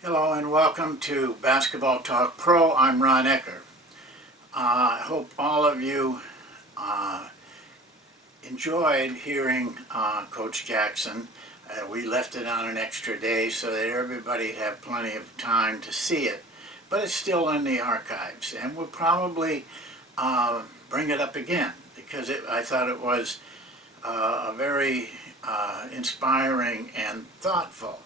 Hello and welcome to Basketball Talk Pro. I'm Ron Ekker. I hope all of you enjoyed hearing Coach Jackson. We left it on an extra day so that everybody had plenty of time to see it, but it's still in the archives, and we'll probably bring it up again because I thought it was a very inspiring and thoughtful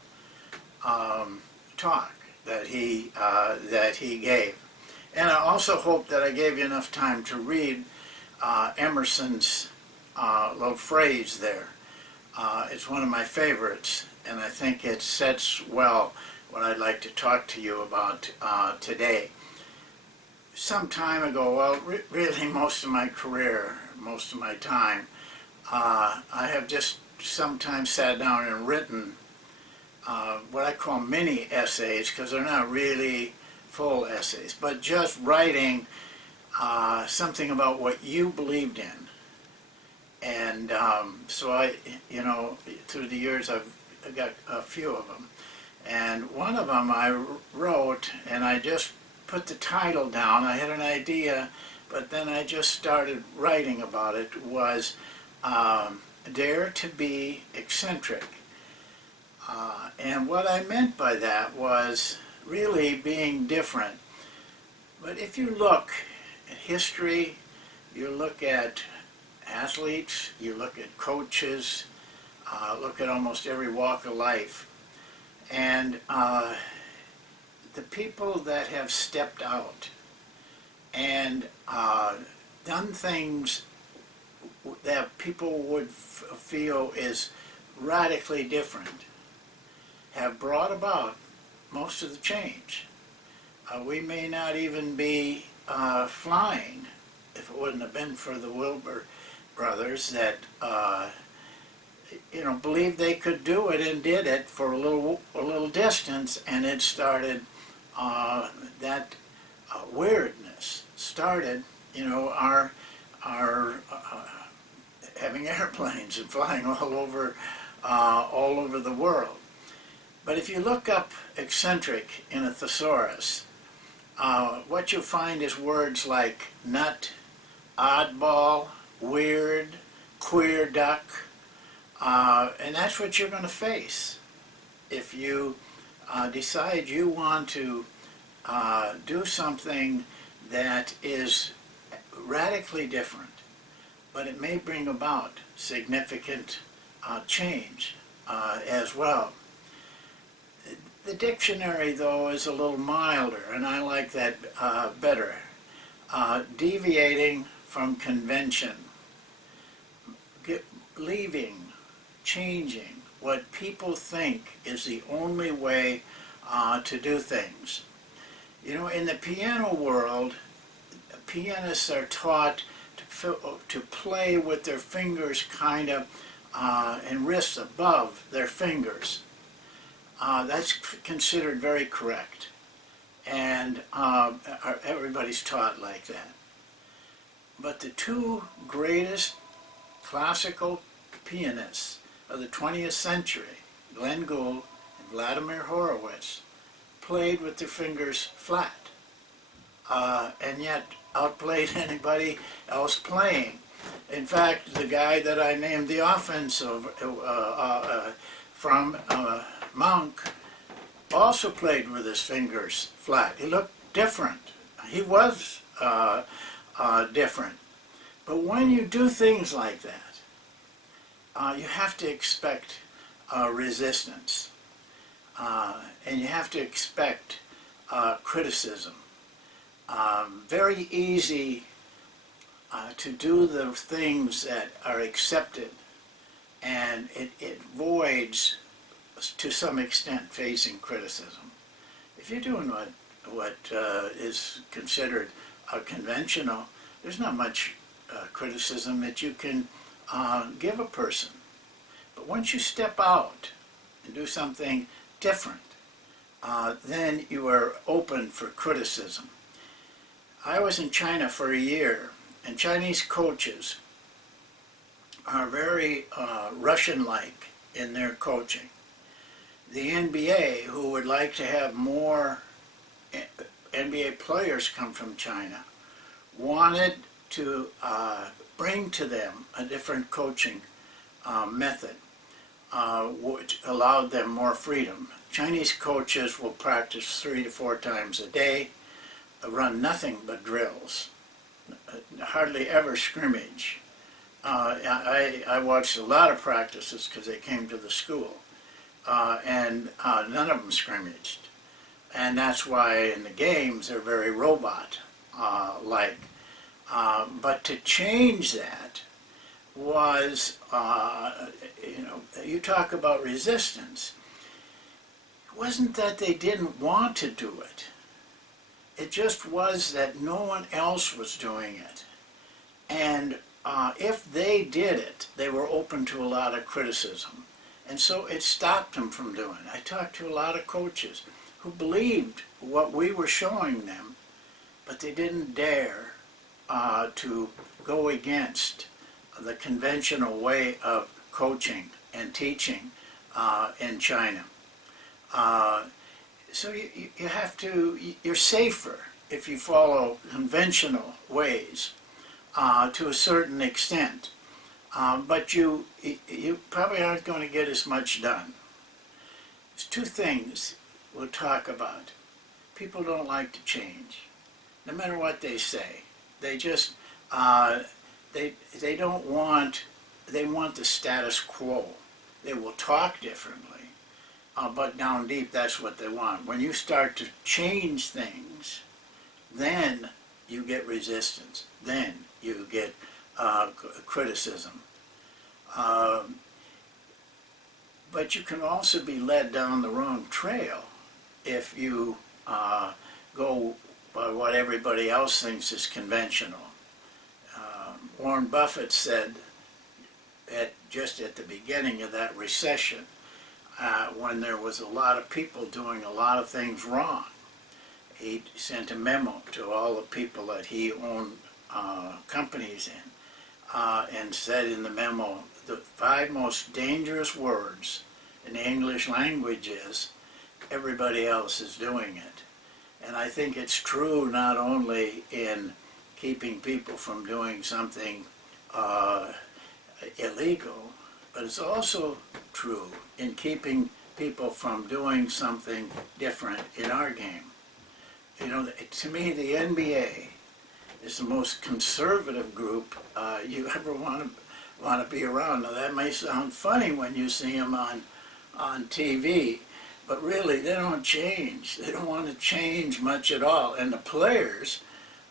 talk that he gave. And I also hope that I gave you enough time to read Emerson's little phrase there. It's one of my favorites, and I think it sets well what I'd like to talk to you about today. Some time ago, well, really most of my career, most of my time, I have just sometimes sat down and written what I call mini essays, because they're not really full essays, but just writing something about what you believed in. And so I, through the years I've got a few of them. And one of them I wrote, and I just put the title down. I had an idea, but then I just started writing about it, was Dare to be Eccentric. And what I meant by that was really being different. But if you look at history, you look at athletes, you look at coaches, look at almost every walk of life, and the people that have stepped out and done things that people would feel is radically different have brought about most of the change. We may not even be flying if it wouldn't have been for the Wilbur brothers that believed they could do it and did it for a little distance, and it started that weirdness started. Our having airplanes and flying all over the world. But if you look up eccentric in a thesaurus, what you'll find is words like nut, oddball, weird, queer duck, and that's what you're going to face if you decide you want to do something that is radically different, but it may bring about significant change as well. The dictionary, though, is a little milder, and I like that better. Deviating from convention, leaving, changing what people think is the only way to do things. In the piano world, pianists are taught to play with their fingers kind of and wrists above their fingers. That's considered very correct, and everybody's taught like that. But the two greatest classical pianists of the 20th century, Glenn Gould and Vladimir Horowitz, played with their fingers flat, and yet outplayed anybody else playing. In fact, the guy that I named the offensive from Monk also played with his fingers flat. He looked different. He was different. But when you do things like that, you have to expect resistance. And you have to expect criticism. Very easy to do the things that are accepted, and it voids, to some extent, facing criticism. If you're doing what is considered conventional, there's not much criticism that you can give a person. But once you step out and do something different, then you are open for criticism. I was in China for a year, and Chinese coaches are very Russian-like in their coaching. the NBA, who would like to have more NBA players come from China, wanted to bring to them a different coaching method, which allowed them more freedom. Chinese coaches will practice 3 to 4 times a day, run nothing but drills, hardly ever scrimmage. I watched a lot of practices because they came to the school, and none of them scrimmaged. And that's why in the games they're very robot-like. But to change that was, you talk about resistance. It wasn't that they didn't want to do it. It just was that no one else was doing it. And if they did it, they were open to a lot of criticism. And so it stopped them from doing it. I talked to a lot of coaches who believed what we were showing them, but they didn't dare to go against the conventional way of coaching and teaching in China. So you have to, you're safer if you follow conventional ways to a certain extent. But you probably aren't going to get as much done. There's 2 things we'll talk about. People don't like to change, no matter what they say. They just, they don't want, they want the status quo. They will talk differently, but down deep that's what they want. When you start to change things, then you get resistance. Then you get criticism. But you can also be led down the wrong trail if you go by what everybody else thinks is conventional. Warren Buffett said just at the beginning of that recession, when there was a lot of people doing a lot of things wrong, he sent a memo to all the people that he owned companies in, and said in the memo, the 5 most dangerous words in the English language is, everybody else is doing it. And I think it's true not only in keeping people from doing something illegal, but it's also true in keeping people from doing something different in our game. You know, to me, the NBA is the most conservative group you ever want to be around. Now, that may sound funny when you see them on TV, but really, they don't change. They don't want to change much at all. And the players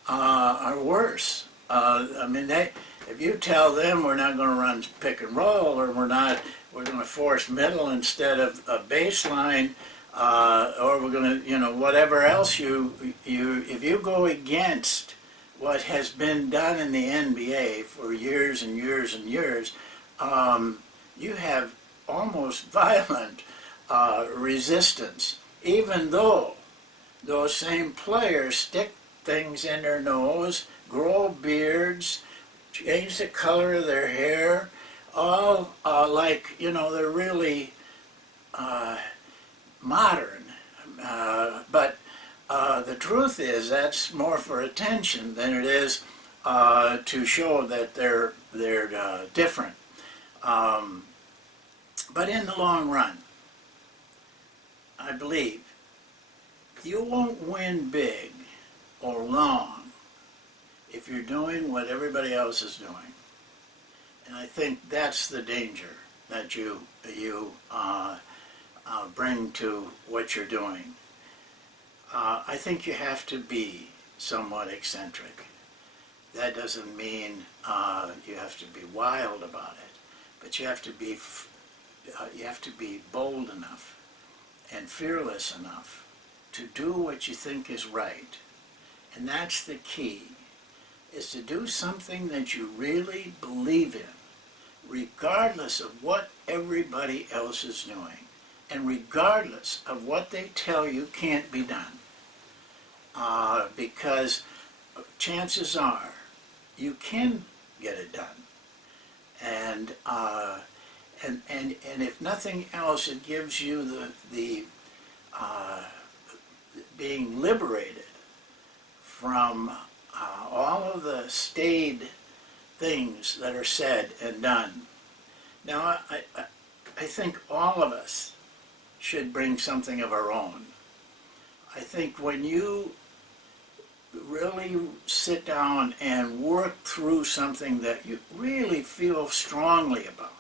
are worse. I mean, if you tell them we're not going to run pick and roll, or we're going to force middle instead of a baseline, or we're going to, whatever else if you go against what has been done in the NBA for years and years and years, you have almost violent resistance, even though those same players stick things in their nose, grow beards, change the color of their hair, all they're really modern. But the truth is that's more for attention than it is to show that they're different. But in the long run, I believe you won't win big or long if you're doing what everybody else is doing. And I think that's the danger that you bring to what you're doing. I think you have to be somewhat eccentric. That doesn't mean you have to be wild about it, but you have to be bold enough and fearless enough to do what you think is right. And that's the key, is to do something that you really believe in, regardless of what everybody else is doing, and regardless of what they tell you can't be done. Because chances are you can get it done. And if nothing else, it gives you the being liberated from all of the staid things that are said and done. Now, I think all of us should bring something of our own. I think when you really sit down and work through something that you really feel strongly about,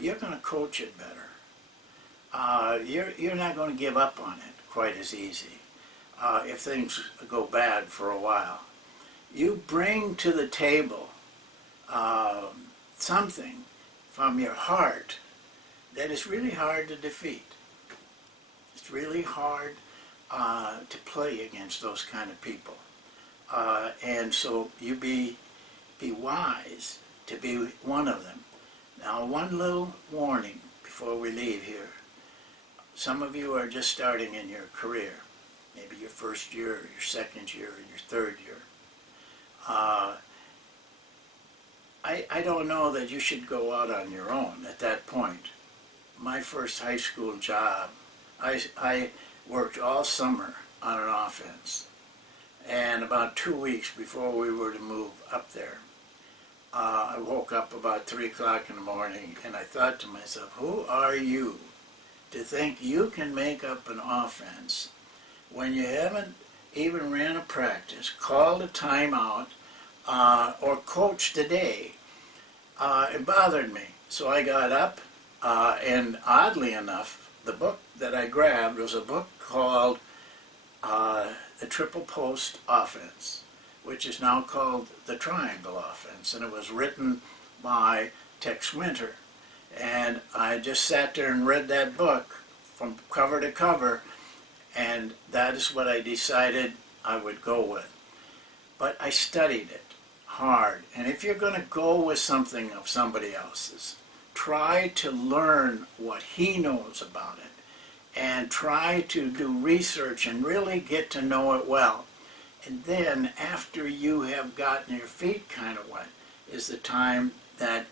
you're going to coach it better. You're not going to give up on it quite as easy if things go bad for a while. You bring to the table something from your heart that is really hard to defeat. It's really hard to play against those kind of people. And so you be wise to be one of them. Now, one little warning before we leave here. Some of you are just starting in your career, maybe your first year, or your second year, or your third year. I don't know that you should go out on your own at that point. My first high school job, I worked all summer on an offense. And about 2 weeks before we were to move up there, I woke up about 3 o'clock in the morning and I thought to myself, who are you to think you can make up an offense when you haven't even ran a practice, called a timeout, or coached a day? It bothered me. So I got up, and oddly enough, the book that I grabbed was a book called The Triple Post Offense, which is now called the Triangle Offense, and it was written by Tex Winter. And I just sat there and read that book from cover to cover, and that is what I decided I would go with. But I studied it hard, and if you're going to go with something of somebody else's, try to learn what he knows about it, and try to do research and really get to know it well. And then after you have gotten your feet kind of wet is the time that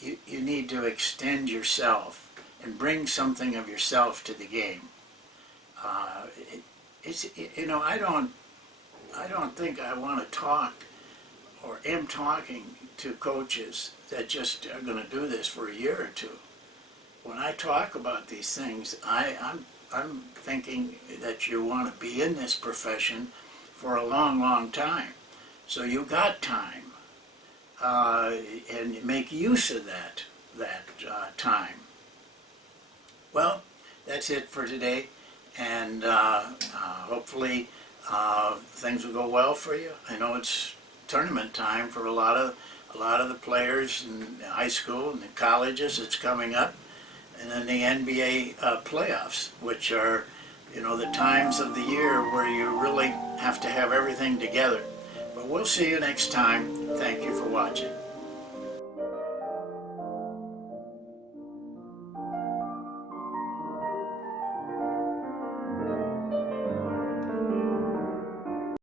you need to extend yourself and bring something of yourself to the game. I don't think I want to talk or am talking to coaches that just are going to do this for a year or two. When I talk about these things, I'm thinking that you want to be in this profession for a long, long time. So you got time, and make use of that time. Well, that's it for today, and hopefully things will go well for you. I know it's tournament time for a lot of the players in high school and in colleges. It's coming up. And then the NBA playoffs, which are, the times of the year where you really have to have everything together. But we'll see you next time. Thank you for watching.